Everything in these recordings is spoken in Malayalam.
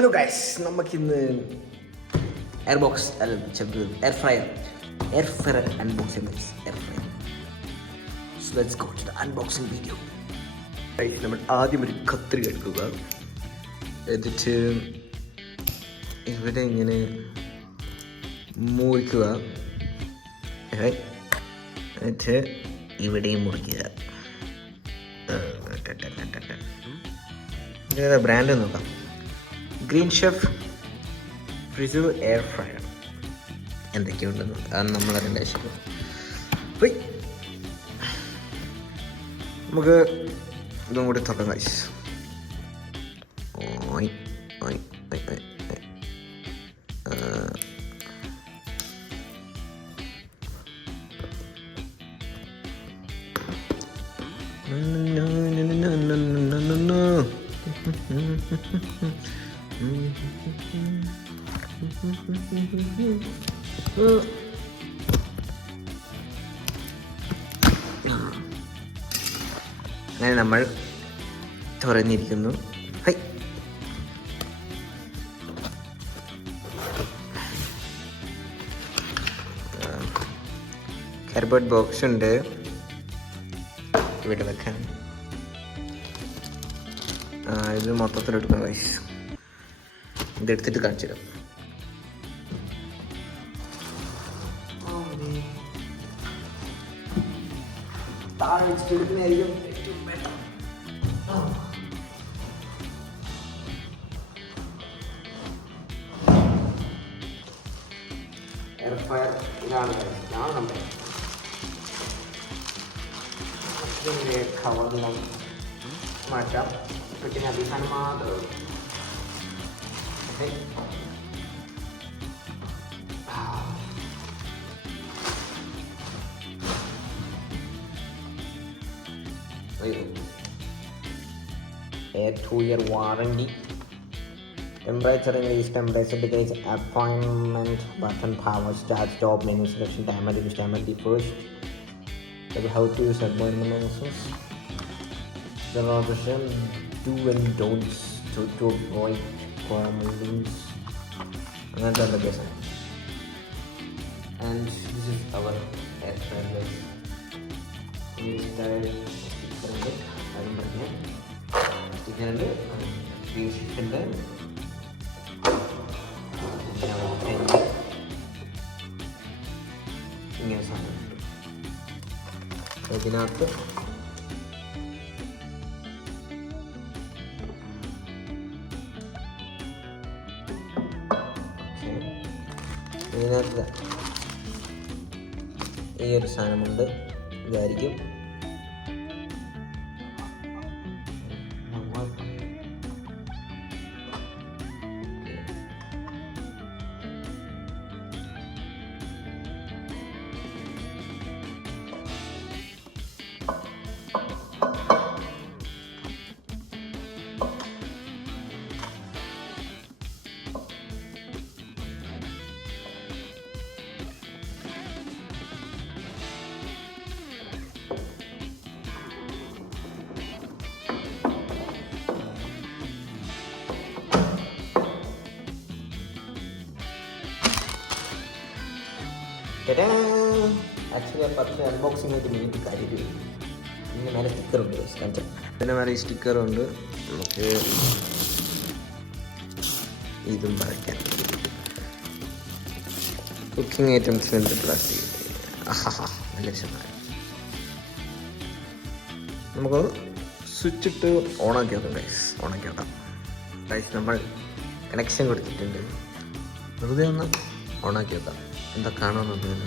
ഹലോ ഗൈസ്, നമുക്കിന്ന് air fryer unboxing air fryer. So let's go to the unboxing video. Guys, നമ്മൾ ആദ്യം ഒരു കത്രിക എടുക്കുക. എന്നിട്ട് ഇവിടെ ഇങ്ങനെ മുറിക്കുക. എന്നിട്ട് ഇവിടെയും മുറിക്കുക. ഏതാ ബ്രാൻഡ് നോക്കാം. ഗ്രീൻ ഷെഫ് ഫ്രിസു എയർ ഫ്രയർ എന്തൊക്കെയുണ്ടെന്ന് അത് നമ്മളതിൻ്റെ ആവശ്യം. നമുക്ക് ഇതും കൂടി തുറക്കാം ഗൈസ്. ഓയ് ഓയ് ഓയ് ഓയ്. അങ്ങനെ നമ്മൾ തുറന്നിരിക്കുന്നു. ഹൈ, കാർഡ്ബോർഡ് ബോക്സ് ഉണ്ട് ഇവിടെ വെക്കാൻ. ഇത് മൊത്തത്തിലെടുക്കാം ഗൈസ്. ഇതെടുത്തിട്ട് കാണിച്ചു തരാം. താഴെ വെച്ചിട്ട് എടുക്കുന്നതായിരിക്കും ഏറ്റവും ബെറ്റർ. എയർ ഫ്രയർ ഇതാണ് നമ്മുടെ കവറിലും മാറ്റാം. പിന്നെ അഭിമാനം മാത്രമേ ഉള്ളൂ. A 2-year warranty. Temperature release, temperature indicates appointment button, power start, stop, menu selection, timer use, timer defrost. How to use appointment answers. The option do and don'ts to avoid requirements. Another location. And this is our air fryer. This is the sticker green sticker. ഇങ്ങനെ സാധനം ഇതിനകത്ത് ഈ ഒരു സാധനമുണ്ട്. ഇതായിരിക്കും ആക്ച്വലി പക്ഷേ അൺബോക്സിംഗ് ആയിട്ട് മെയിൻ കാര്യമില്ല. ഇതിൻ്റെ മേലെ സ്റ്റിക്കറുണ്ട്. ഇതിൻ്റെ മേലെ ഈ സ്റ്റിക്കറുണ്ട്. നമുക്ക് ഇതും വരയ്ക്കാം. കുക്കിംഗ് ഐറ്റംസിൻ്റെ പ്ലാസ്റ്റിക്. നല്ല ഇഷ്ടമായി. നമുക്ക് സ്വിച്ച് ഇട്ട് ഓണാക്കി നോക്കാം ഗൈസ്. ഓണാക്കി നോക്കാം ഗൈസ്. നമ്മൾ കണക്ഷൻ കൊടുത്തിട്ടുണ്ട്. വെറുതെ ഒന്ന് ഓണാക്കി നോക്കാം എന്താ കാണാമെന്നൊന്നുമില്ല.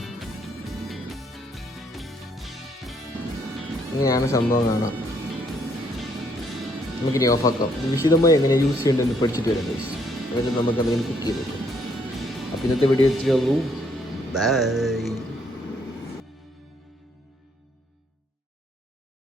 ഇങ്ങനെയാണ് സംഭവം കാണാം. നമുക്കിനി ഓഫാക്കാം. വിശദമായി എങ്ങനെ യൂസ് ചെയ്യേണ്ടതെന്ന് പഠിച്ചിട്ട് വരാം ഗൈസ്. എന്നിട്ട് നമുക്കതിങ്ങനെ കുക്ക് ചെയ്ത് നോക്കാം. അപ്പോൾ ഇന്നത്തെ വീഡിയോ വെച്ചിട്ടുള്ളൂ. ബൈ.